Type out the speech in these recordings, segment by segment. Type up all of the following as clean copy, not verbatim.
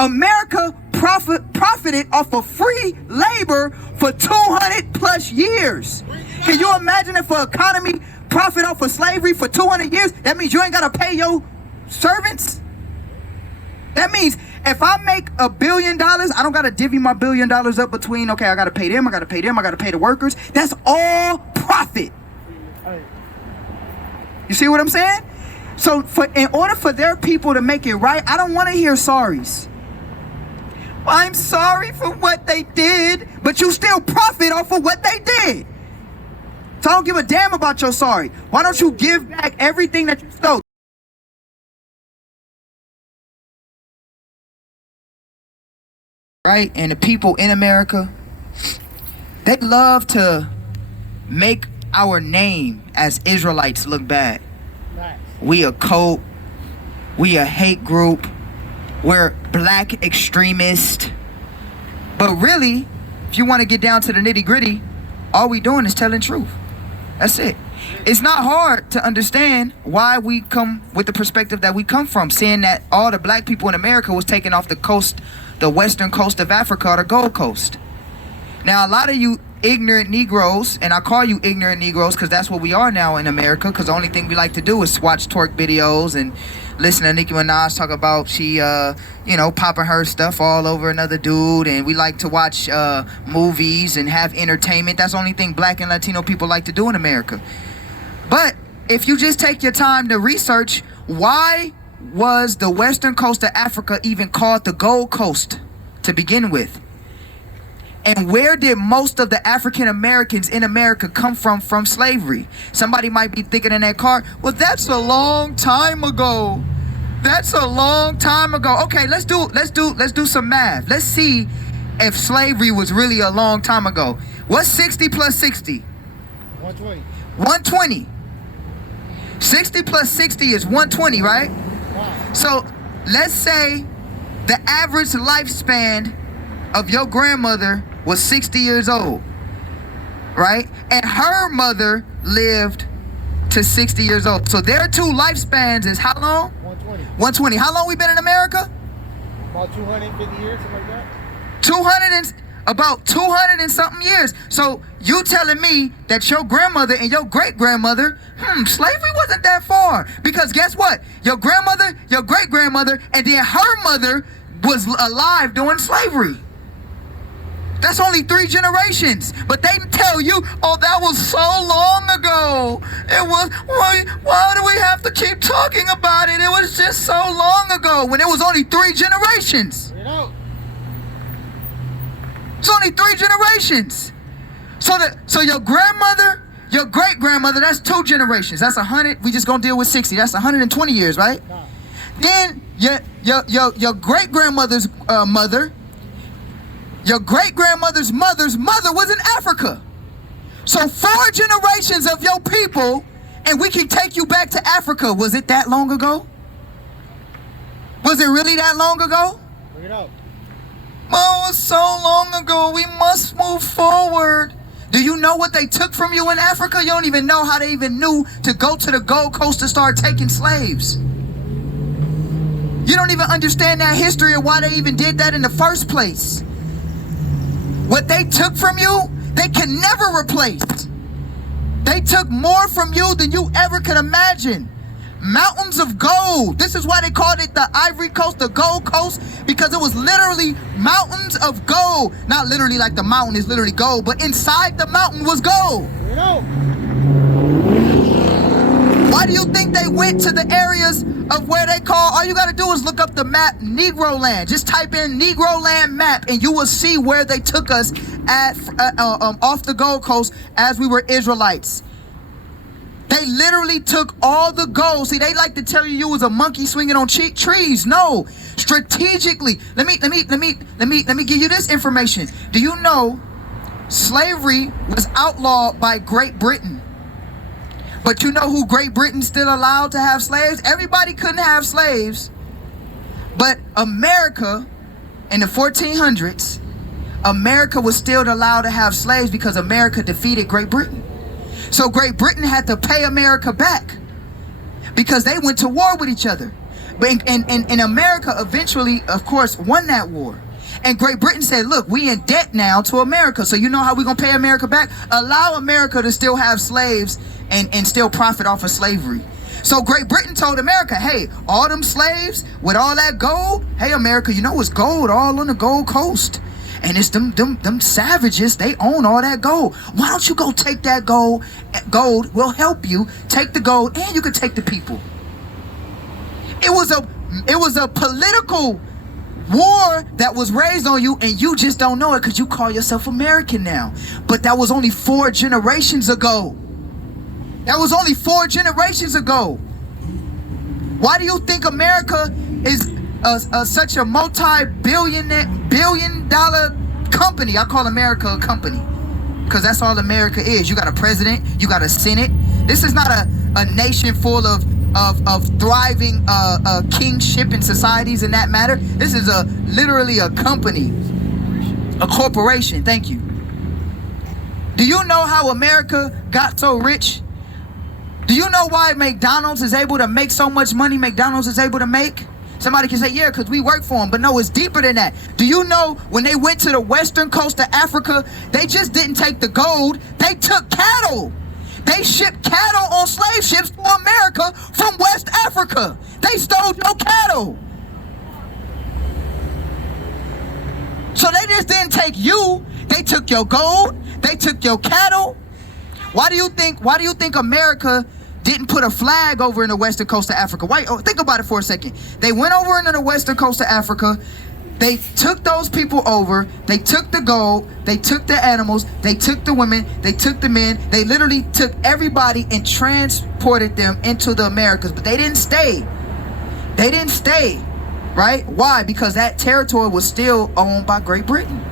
America profited off of free labor for 200 plus years. Can you imagine if an economy profit off of slavery for 200 years? That means you ain't got to pay your servants. That means if I make $1 billion, I don't got to divvy my $1 billion up between, okay, I got to pay them, I got to pay them, I got to pay the workers. That's all profit. You see what I'm saying? So in order for their people to make it right, I don't want to hear sorries. I'm sorry for what they did, but you still profit off of what they did. So I don't give a damn about your sorry. Why don't you give back everything that you stole? Right? And the people in America, they love to make our name as Israelites look bad. We a cult. We a hate group. We're black extremists. But really, if you want to get down to the nitty gritty, all we doing is telling truth. That's it. It's not hard to understand why we come with the perspective that we come from, seeing that all the black people in America was taken off the coast, the western coast of Africa, or the Gold Coast. Now, a lot of you ignorant Negroes, and I call you ignorant Negroes because that's what we are now in America, because the only thing we like to do is watch twerk videos and listen to Nicki Minaj talk about she, popping her stuff all over another dude, and we like to watch movies and have entertainment. That's the only thing black and Latino people like to do in America. But if you just take your time to research, why was the western coast of Africa even called the Gold Coast to begin with? And where did most of the African Americans in America come from slavery? Somebody might be thinking in that car, well, that's a long time ago. That's a long time ago. Okay, let's do some math. Let's see if slavery was really a long time ago. What's 60 plus 60? 120. 120. 60 plus 60 is 120, right? Wow. So let's say the average lifespan of your grandmother was 60 years old, right? And her mother lived to 60 years old. So their two lifespans is how long? 120. 120. How long we been in America? About 250 years, something like that. About 200 and something years. So you telling me that your grandmother and your great-grandmother, slavery wasn't that far. Because guess what? Your grandmother, your great-grandmother, and then her mother was alive during slavery. That's only 3 generations. But they tell you, oh, that was so long ago. It was, why do we have to keep talking about it? It was just so long ago when it was only 3 generations. You know. It's only 3 generations. So your grandmother, your great-grandmother, that's 2 generations. That's 100. We just gonna deal with 60. That's 120 years, right? Nah. Then your great-grandmother's mother, your great-grandmother's mother's mother was in Africa. So 4 generations of your people, and we can take you back to Africa. Was it that long ago? Was it really that long ago? Bring it out. Oh, it was so long ago. We must move forward. Do you know what they took from you in Africa? You don't even know how they even knew to go to the Gold Coast to start taking slaves. You don't even understand that history or why they even did that in the first place. What they took from you, they can never replace. They took more from you than you ever could imagine. Mountains of gold. This is why they called it the Ivory Coast, the Gold Coast, because it was literally mountains of gold. Not literally like the mountain is literally gold, but inside the mountain was gold. You know. Why do you think they went to the areas of where they call, all you got to do is look up the map, Negro Land. Just type in Negro Land map and you will see where they took us at off the Gold Coast as we were Israelites. They literally took all the gold. See, they like to tell you was a monkey swinging on trees. No, strategically. Let me give you this information. Do you know slavery was outlawed by Great Britain? But you know who Great Britain still allowed to have slaves? Everybody couldn't have slaves. But America in the 1400s, America was still allowed to have slaves because America defeated Great Britain. So Great Britain had to pay America back because they went to war with each other. But in America, eventually, of course, won that war. And Great Britain said, look, we in debt now to America. So you know how we going to pay America back? Allow America to still have slaves and still profit off of slavery. So Great Britain told America, hey, all them slaves with all that gold, hey, America, you know it's gold all on the Gold Coast. And it's them savages, they own all that gold. Why don't you go take that gold? Gold will help you take the gold, and you can take the people. It was a political war that was raised on you, and you just don't know it because you call yourself American now. But that was only 4 generations ago. That was only 4 generations ago. Why do you think America is such a multi-billion-dollar company? I call America a company because that's all America is. You got a president, you got a senate. This is not a nation full of thriving kingship and societies in that matter. This is literally a company, a corporation. Thank you. Do you know how America got so rich? Do you know why McDonald's is able to make so much money McDonald's is able to make? Somebody can say, yeah, because we work for them. But no, it's deeper than that. Do you know when they went to the western coast of Africa, they just didn't take the gold, they took cattle. They shipped cattle on slave ships to America from West Africa. They stole your cattle. So they just didn't take you, they took your gold, they took your cattle. Why do you think America didn't put a flag over in the western coast of Africa? Why? Oh, think about it for a second. They went over into the western coast of Africa. They took those people over. They took the gold. They took the animals. They took the women. They took the men. They literally took everybody and transported them into the Americas. But they didn't stay. They didn't stay, right? Why? Because that territory was still owned by Great Britain.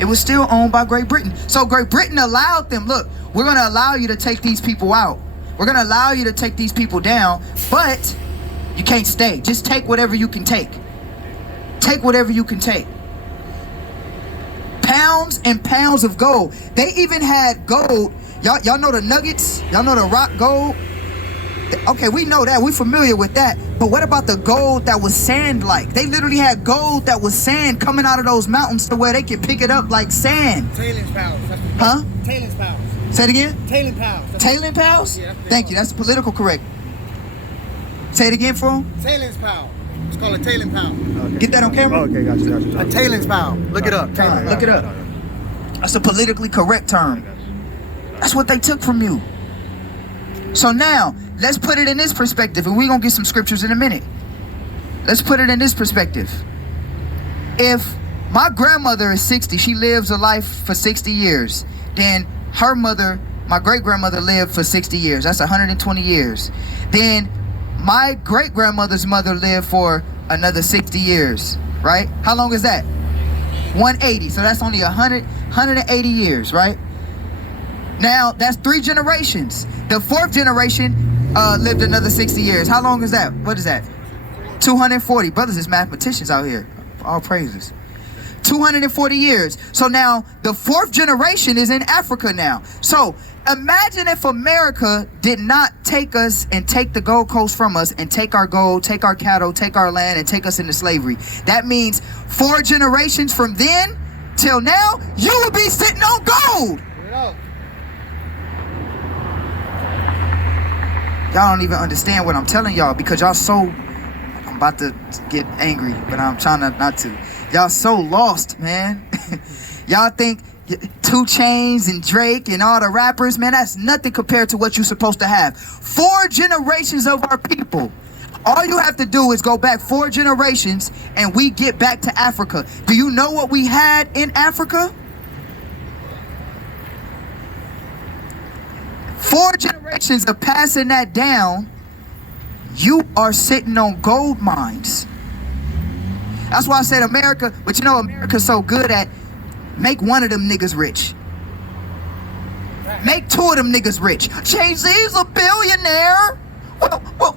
It was still owned by Great Britain. So Great Britain allowed them, look, we're going to allow you to take these people out. We're going to allow you to take these people down, but you can't stay. Just take whatever you can take. Take whatever you can take. Pounds and pounds of gold. They even had gold. Y'all know the nuggets? Y'all know the rock gold? Okay, we know that. We're familiar with that. But what about the gold that was sand-like? They literally had gold that was sand coming out of those mountains to where they could pick it up like sand. Tailings piles. Huh? Tailings piles. Say it again? Tailing piles. Tailing piles? Yeah, thank you. That's political correct. Say it again for him. Tailings pile. It's called a tailing pile. Okay. Get that on camera? Oh, okay, gotcha. A tailings pile. Look it up. Look it up. That's a politically correct term. That's what they took from you. So now, let's put it in this perspective, and we're going to get some scriptures in a minute. Let's put it in this perspective. If my grandmother is 60, she lives a life for 60 years, then her mother, my great-grandmother, lived for 60 years. That's 120 years. Then my great-grandmother's mother lived for another 60 years, right? How long is that? 180. So that's only 180 years, right? Now, that's 3 generations. The 4th generation lived another 60 years. How long is that? What is that? 240. Brothers is mathematicians out here. All praises. 240 years. So now the 4th generation is in Africa now. So imagine if America did not take us and take the Gold Coast from us and take our gold, take our cattle, take our land, and take us into slavery. That means 4 generations from then till now, you would be sitting on gold. Y'all don't even understand what I'm telling y'all because y'all so, I'm about to get angry, but I'm trying not to. Y'all so lost, man. Y'all think 2 Chainz and Drake and all the rappers, man, that's nothing compared to what you're supposed to have. 4 generations of our people. All you have to do is go back 4 generations and we get back to Africa. Do you know what we had in Africa? 4 generations of passing that down, you are sitting on gold mines. That's why I said America, but you know America's so good at make one of them niggas rich. Make 2 of them niggas rich. Jay-Z's a billionaire. Well,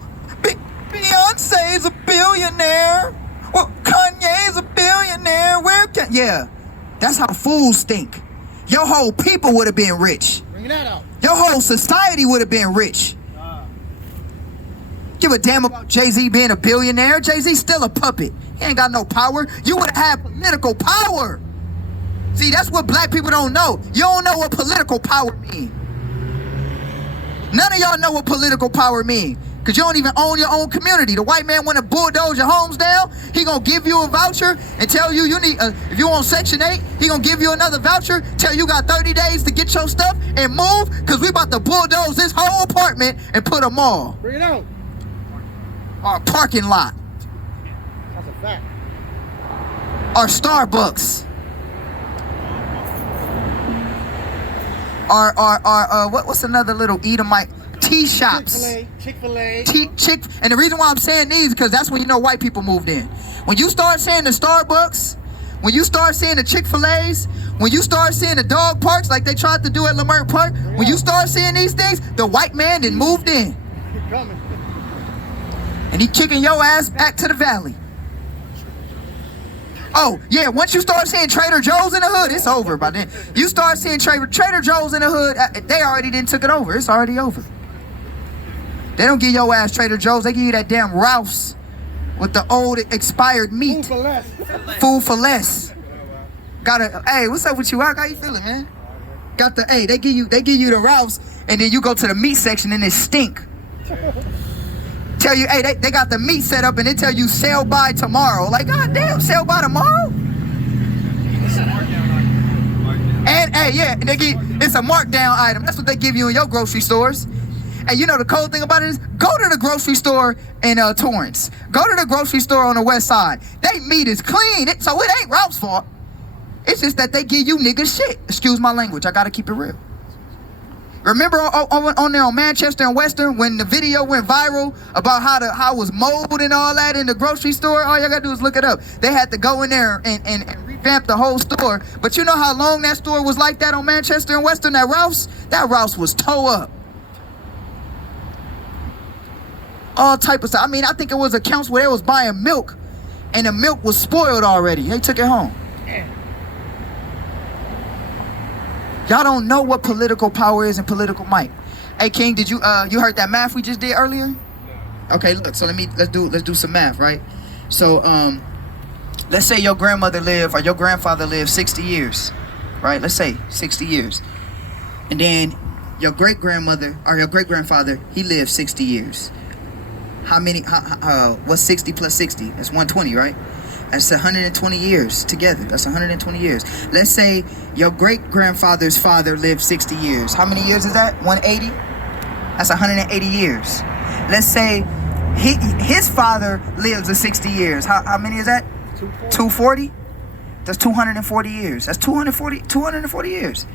Beyonce's a billionaire. Well, Kanye's a billionaire. Yeah, that's how fools think. Your whole people would have been rich. Bring that out. Your whole society would have been rich. Give a damn about Jay-Z being a billionaire. Jay-Z's still a puppet. He ain't got no power. You would have had political power. See, that's what black people don't know. You don't know what political power means. None of y'all know what political power means. Because you don't even own your own community. The white man want to bulldoze your homes down. He going to give you a voucher and tell you need, if you on Section 8, he going to give you another voucher, tell you got 30 days to get your stuff and move, because we about to bulldoze this whole apartment and put a mall. Bring it out. Our parking lot. That's a fact. Our Starbucks. Our what's another little Edomite? Tea shops. Chick-fil-A. And the reason why I'm saying these is because that's when you know white people moved in. When you start saying the Starbucks, when you start seeing the Chick-fil-A's, when you start seeing the dog parks like they tried to do at Lamert Park, when you start seeing these things, the white man then moved in. Keep coming. And he kicking your ass back to the valley. Oh, yeah, once you start seeing Trader Joe's in the hood, it's over by then. You start seeing Trader Joe's in the hood, they already didn't took it over. It's already over. They don't give your ass Trader Joe's. They give you that damn Ralph's with the old expired meat. Food for less. Food for less. Hey, what's up with you? How you feeling, man? They give you the Ralph's, and then you go to the meat section and it stink. Tell you, hey, they got the meat set up and they tell you sell by tomorrow. Like, god damn, sell by tomorrow? And hey, yeah, it's a markdown item. That's what they give you in your grocery stores. And you know the cold thing about it is, go to the grocery store in Torrance. Go to the grocery store on the west side. They meat is clean, so it ain't Ralph's fault. It's just that they give you niggas shit. Excuse my language, I gotta keep it real. Remember on there on Manchester and Western when the video went viral about how it was mold and all that in the grocery store? All you gotta do is look it up. They had to go in there and revamp the whole store. But you know how long that store was like that on Manchester and Western, that Ralph's was toe up. All type of stuff. I mean, I think it was accounts where they was buying milk and the milk was spoiled already. They took it home. Y'all don't know what political power is and political might. Hey King, did you heard that math we just did earlier? No. Okay, look, so let's do some math, right? So let's say your grandmother lived or your grandfather lived 60 years, right? Let's say 60 years. And then your great grandmother or your great grandfather, he lived 60 years. How many what's 60 plus 60? That's 120, right? That's 120 years together. That's 120 years. Let's say your great-grandfather's father lived 60 years. How many years is that? 180? That's 180 years. Let's say his father lives 60 years. How many is that? 240? That's 240 years. That's 240 years.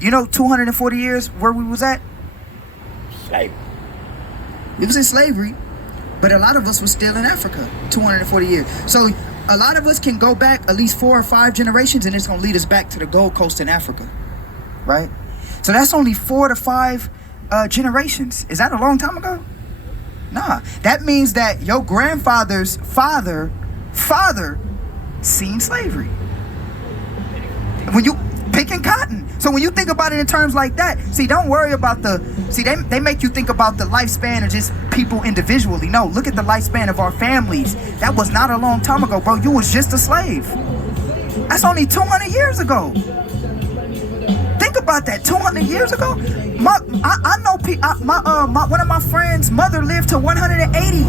You know 240 years where we was at? Slavery. We was in slavery. But a lot of us were still in Africa, 240 years. So a lot of us can go back at least 4 or 5 generations and it's going to lead us back to the Gold Coast in Africa, right? So that's only 4 to 5 generations. Is that a long time ago? Nah. That means that your grandfather's father seen slavery. When you picking cotton. So when you think about it in terms like that, see, don't worry about they make you think about the lifespan of just people individually. No, look at the lifespan of our families. That was not a long time ago, bro. You was just a slave. That's only 200 years ago. Think about that, 200 years ago. I know one of my friends' mother lived to 180.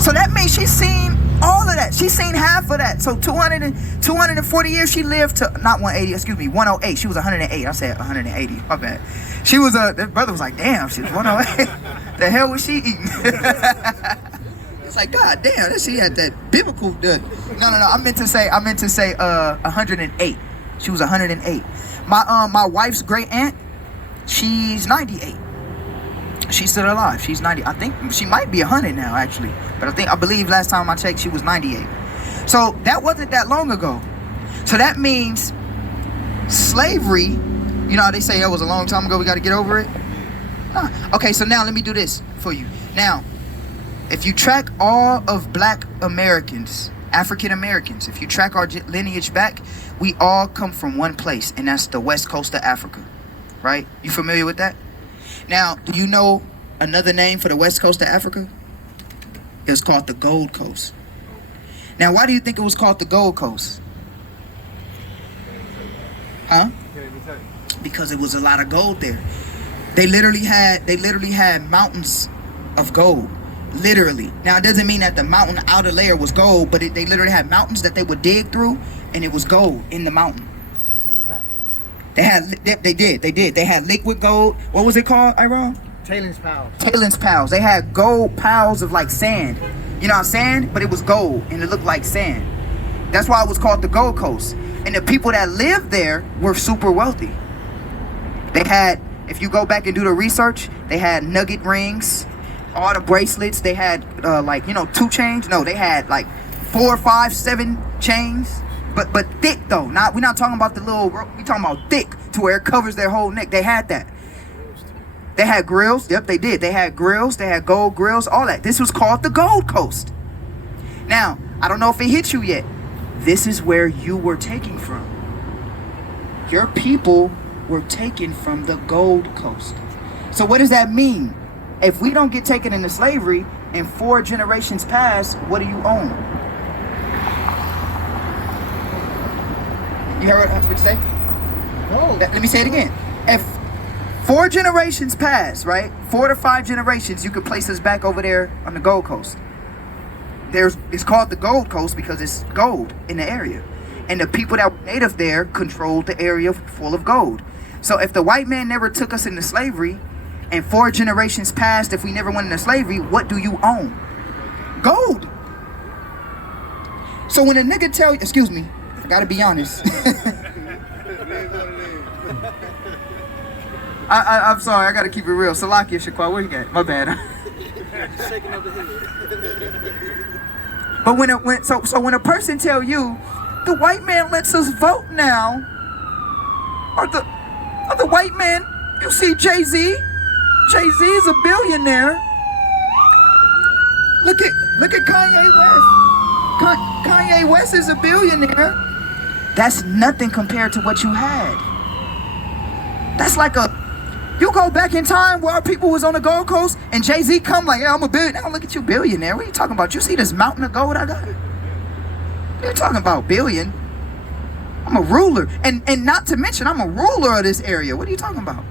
So that means she's seen all of that. She's seen half of that. So 240 years she lived to, not 180, excuse me, 108. She was 108. I said 180, my bad. She was, that brother was like, damn, she was 108. The hell was she eating? It's like, god damn, she had that biblical, no, I meant to say 108. She was 108. My wife's great aunt, she's 98. She's still alive. She's 90. I think she might be 100 now, actually. But I believe last time I checked, she was 98. So that wasn't that long ago. So that means slavery, you know how they say that was a long time ago, we got to get over it? Nah. Okay, so now let me do this for you. Now, if you track all of black Americans, African Americans, if you track our lineage back, we all come from one place, and that's the west coast of Africa, right? You familiar with that? Now, do you know another name for the west coast of Africa? It was called the Gold Coast. Now, why do you think it was called the Gold Coast? Huh? Because it was a lot of gold there. They literally had mountains of gold. Literally. Now, it doesn't mean that the mountain outer layer was gold, but they literally had mountains that they would dig through, and it was gold in the mountain. They did. They had liquid gold. What was it called, Iran? Tailings piles. Tailings piles. They had gold piles of like sand. You know, sand, but it was gold, and it looked like sand. That's why it was called the Gold Coast. And the people that lived there were super wealthy. They had, if you go back and do the research, they had nugget rings, all the bracelets. They had 2 chains. No, they had like 4, 5, 7 chains. But thick though. We're not talking about the little. We talking about thick to where it covers their whole neck. They had that. They had grills. Yep, they did. They had grills. They had gold grills. All that. This was called the Gold Coast. Now, I don't know if it hit you yet. This is where you were taken from. Your people were taken from the Gold Coast. So what does that mean? If we don't get taken into slavery and 4 generations pass, what do you own? You heard what you say? Gold. Let me say it again. If 4 generations pass, right? 4 to 5 generations, you could place us back over there on the Gold Coast. It's called the Gold Coast because it's gold in the area. And the people that were native there controlled the area full of gold. So if the white man never took us into slavery and 4 generations passed, if we never went into slavery, what do you own? Gold. So when a nigga tell you, excuse me, I gotta be honest. I'm sorry, I gotta keep it real. Salakia, Shaquan, what you got? My bad. But when a person tell you, the white man lets us vote now, or the white man, you see Jay-Z is a billionaire. Look at Kanye West. Kanye West is a billionaire. That's nothing compared to what you had. That's like you go back in time where our people was on the Gold Coast and Jay-Z come like, yeah, I'm a billionaire. Now look at you, billionaire. What are you talking about? You see this mountain of gold I got? What are you talking about, billion? I'm a ruler. And not to mention, I'm a ruler of this area. What are you talking about?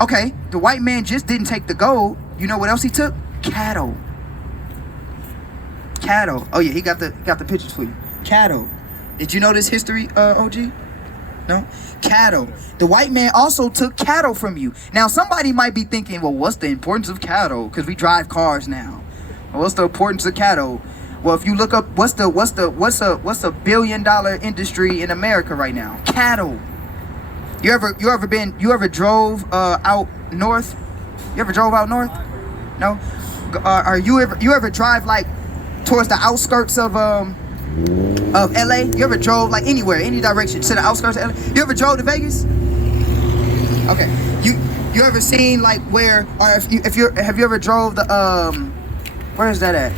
Okay, the white man just didn't take the gold. You know what else he took? Cattle. Cattle. Oh yeah, he got the pictures for you. Cattle. Did you know this history, OG? No? Cattle. The white man also took cattle from you. Now somebody might be thinking, well, what's the importance of cattle? Because we drive cars now. Well, what's the importance of cattle? Well, if you look up what's a $1 billion industry in America right now? Cattle. You ever drove out north? You ever drove out north? No? You ever drive like towards the outskirts of LA? You ever drove like anywhere, any direction to the outskirts of LA? You ever drove to Vegas? Okay. You ever seen like where, or have you ever drove the where is that at?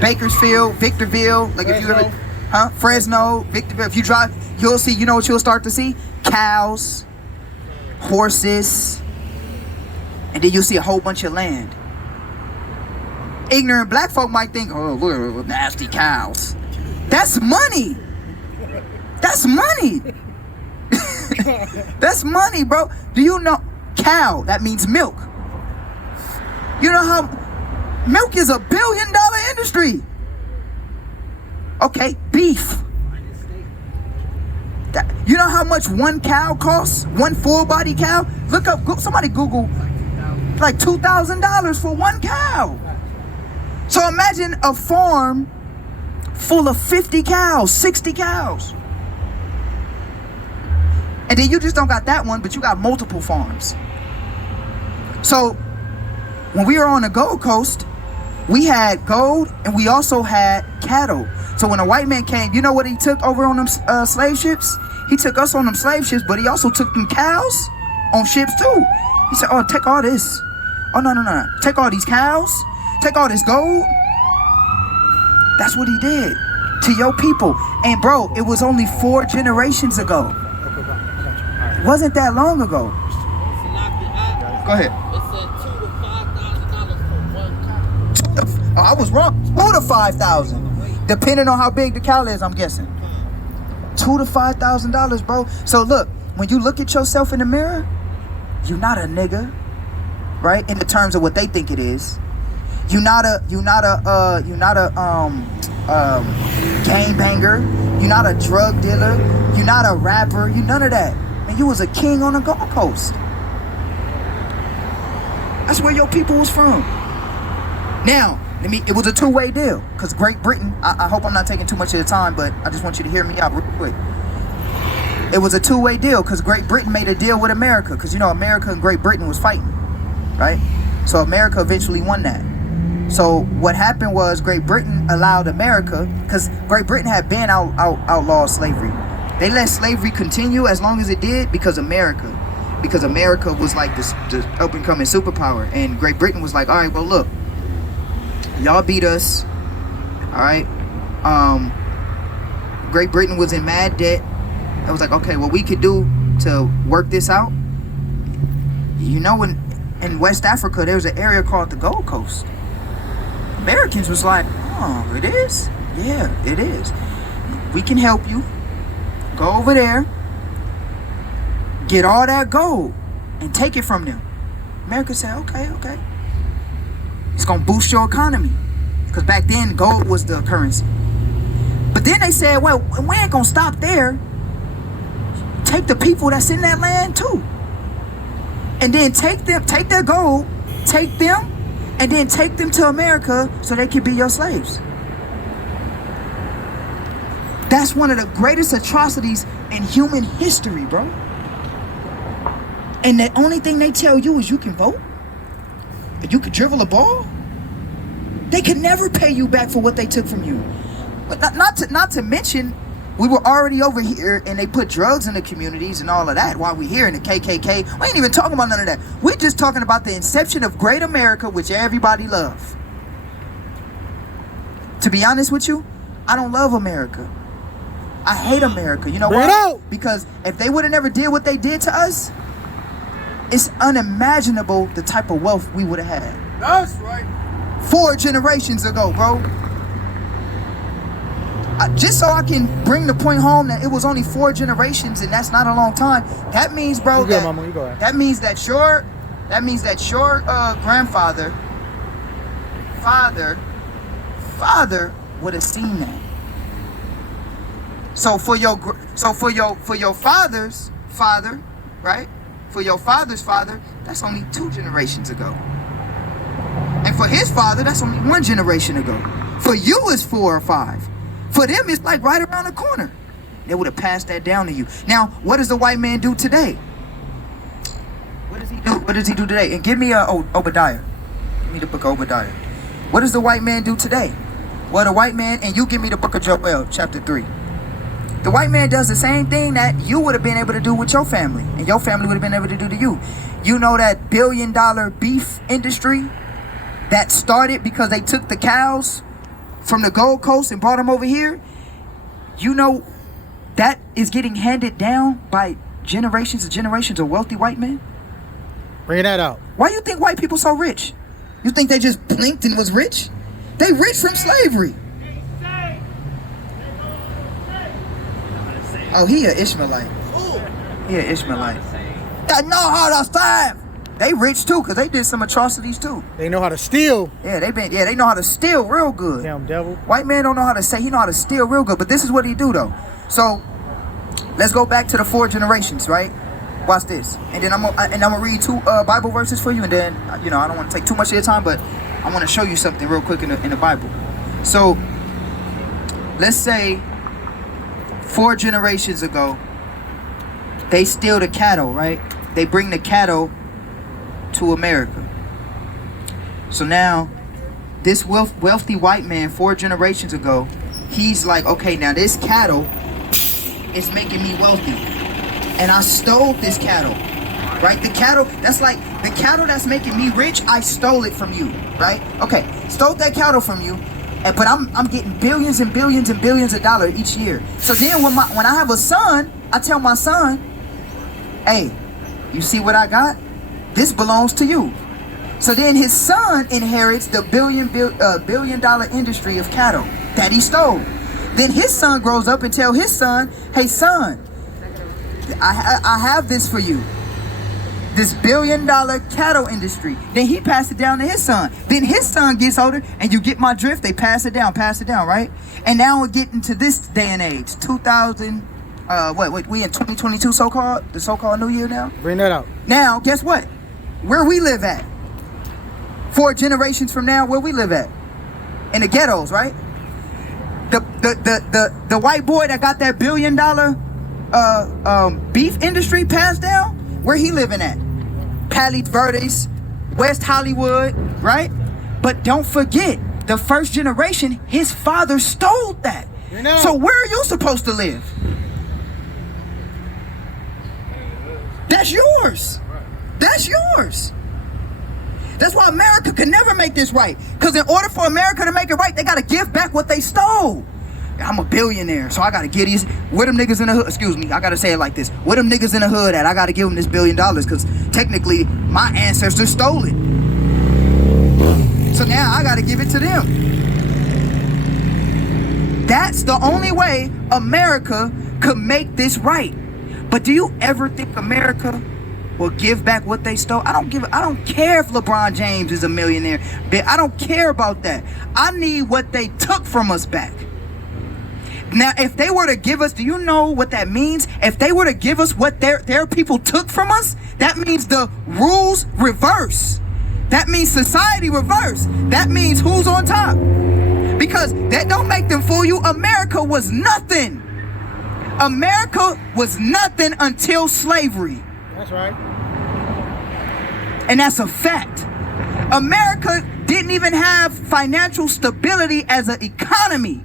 Bakersfield, Victorville, like if you ever, Fresno, Victorville. If you drive, you'll see. You know what you'll start to see? Cows, horses, and then you'll see a whole bunch of land. Ignorant black folk might think, oh, look at nasty cows. That's money. That's money. That's money, bro. Do you know cow? That means milk. You know how milk is $1 billion industry. Okay, beef. You know how much one cow costs? One full body cow? Look up, somebody Google, like $2,000 for one cow. So imagine a farm full of 50 cows, 60 cows. And then you just don't got that one, but you got multiple farms. So when we were on the Gold Coast, we had gold and we also had cattle. So when a white man came, you know what he took over on them slave ships? He took us on them slave ships, but he also took them cows on ships too. He said, oh, take all this. Oh, no. Take all these cows. Take all this gold. That's what he did to your people. And bro, it was only 4 generations ago. It wasn't that long ago. Go ahead. It said 2 Oh, I was wrong. 2 to 5,000, depending on how big the cow is. I'm guessing $2,000 to $5,000, bro. So look, when you look at yourself in the mirror, you're not a nigga, right? In the terms of what they think it is. You're not a gangbanger. You're not a drug dealer. You're not a rapper. You none of that. Man, you was a king on a Gold Coast. That's where your people was from. Now, it was a two-way deal, because Great Britain, I hope I'm not taking too much of your time, but I just want you to hear me out real quick. It was a two-way deal, because Great Britain made a deal with America, because you know America and Great Britain was fighting, right? So America eventually won that. So what happened was Great Britain allowed America, because Great Britain had been outlawed slavery. They let slavery continue as long as it did because America was like the up-and-coming superpower, and Great Britain was like, all right, well look, y'all beat us, all right. Great Britain was in mad debt. I was like, okay, what we could do to work this out, you know, in West Africa there's an area called the Gold Coast. Americans was like, oh, it is? Yeah, it is. We can help you. Go over there, get all that gold, and take it from them. America said, okay. It's gonna boost your economy. Because back then, gold was the currency. But then they said, well, we ain't gonna stop there. Take the people that's in that land too. And then take their gold, take them, and then take them to America so they can be your slaves. That's one of the greatest atrocities in human history, bro. And the only thing they tell you is you can vote, you could dribble a ball. They could never pay you back for what they took from you. But not to mention, we were already over here and they put drugs in the communities and all of that while we here in the KKK. We ain't even talking about none of that. We're just talking about the inception of great America, which everybody loves. To be honest with you, I don't love America. I hate America. You know why? Because if they would have never did what they did to us, it's unimaginable the type of wealth we would have had. That's right. 4 generations ago, bro. Just so I can bring the point home that it was only 4 generations and that's not a long time. That means, bro, you go, Mama, you go. That means that your grandfather, father would have seen that. So for your father's father, right? For your father's father, that's only 2 generations ago. And for his father, that's only 1 generation ago. For you, it's 4 or 5. For them, it's like right around the corner. They would have passed that down to you. Now, what does the white man do today? What does he do? What does he do today? And give me Obadiah. Give me the book of Obadiah. What does the white man do today? Well, the white man, and you give me the book of Joel, chapter 3. The white man does the same thing that you would have been able to do with your family, and your family would have been able to do to you. You know that billion-dollar beef industry that started because they took the cows from the Gold Coast and brought them over here? You know that is getting handed down by generations and generations of wealthy white men? Bring that out. Why you think white people so rich? You think they just blinked and was rich? They rich from slavery. Oh, he an Ishmaelite. He an Ishmaelite. They know how to save. They rich too, cause they did some atrocities too. They know how to steal. Yeah, they know how to steal real good. Damn devil. White man don't know how to say. He know how to steal real good. But this is what he do though. So let's go back to the 4 generations, right? Watch this, and then I'm gonna read 2 Bible verses for you, and then I don't want to take too much of your time, but I want to show you something real quick in the Bible. So let's say 4 generations ago, they steal the cattle, right? They bring the cattle to America. So now, this wealthy white man 4 generations ago, he's like, okay, now this cattle is making me wealthy. And I stole this cattle, right? The cattle, that's like, the cattle that's making me rich, I stole it from you, right? Okay, stole that cattle from you. But I'm getting billions and billions and billions of dollars each year. So then when I have a son, I tell my son, hey, you see what I got? This belongs to you. So then his son inherits the billion dollar industry of cattle that he stole. Then his son grows up and tell his son, hey son, I have this for you. This $1 billion cattle industry. Then he passed it down to his son. Then his son gets older, and you get my drift, they pass it down, right? And now we're getting to this day and age, 2000, we in 2022 so-called, the so-called new year now? Bring that out. Now, guess what? Where we live at? 4 generations from now, where we live at? In the ghettos, right? The white boy that got that $1 billion beef industry passed down, where he living at? Palos Verdes, West Hollywood, right? But don't forget, the first generation, his father stole that. So where are you supposed to live? That's yours. That's yours. That's why America can never make this right. Because in order for America to make it right, they got to give back what they stole. I'm a billionaire, so I got to get these. Where them niggas in the hood? Excuse me, I got to say it like this. Where them niggas in the hood at? I got to give them this $1 billion because technically my ancestors stole it. So now I got to give it to them. That's the only way America could make this right. But do you ever think America will give back what they stole? I don't care if LeBron James is a millionaire. I don't care about that. I need what they took from us back. Now, if they were to give us, do you know what that means? If they were to give us what their people took from us, that means the rules reverse. That means society reverse. That means who's on top. Because that don't make them fool you. America was nothing. America was nothing until slavery. That's right. And that's a fact. America didn't even have financial stability as an economy.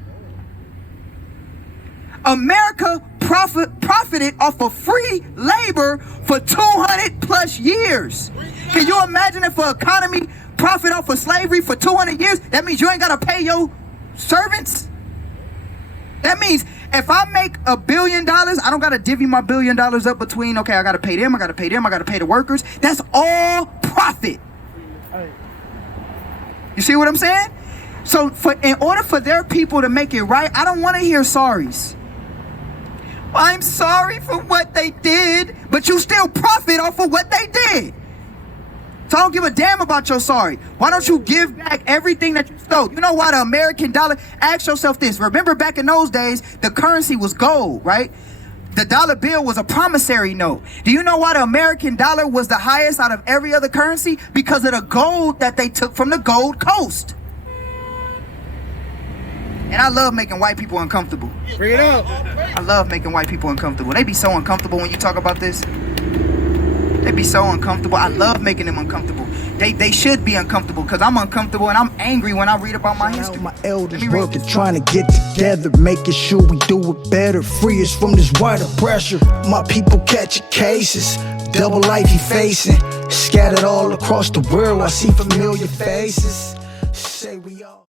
America profited off of free labor for 200 plus years. Can you imagine if an economy profit off of slavery for 200 years? That means you ain't got to pay your servants. That means if I make $1 billion, I don't got to divvy my $1 billion up between, okay, I got to pay them, I got to pay them, I got to pay the workers. That's all profit. You see what I'm saying? So in order for their people to make it right, I don't want to hear sorries. I'm sorry for what they did, but you still profit off of what they did. So I don't give a damn about your sorry. Why don't you give back everything that you stole? You know why the American dollar? Ask yourself this. Remember back in those days, the currency was gold, right? The dollar bill was a promissory note. Do you know why the American dollar was the highest out of every other currency? Because of the gold that they took from the Gold Coast. And I love making white people uncomfortable. Bring it up. I love making white people uncomfortable. They be so uncomfortable when you talk about this. They be so uncomfortable. I love making them uncomfortable. They should be uncomfortable because I'm uncomfortable and I'm angry when I read about my history. My elders working, trying to get together, making sure we do it better. Free us from this white pressure. My people catching cases, double life he facing. Scattered all across the world, I see familiar faces. Say we all.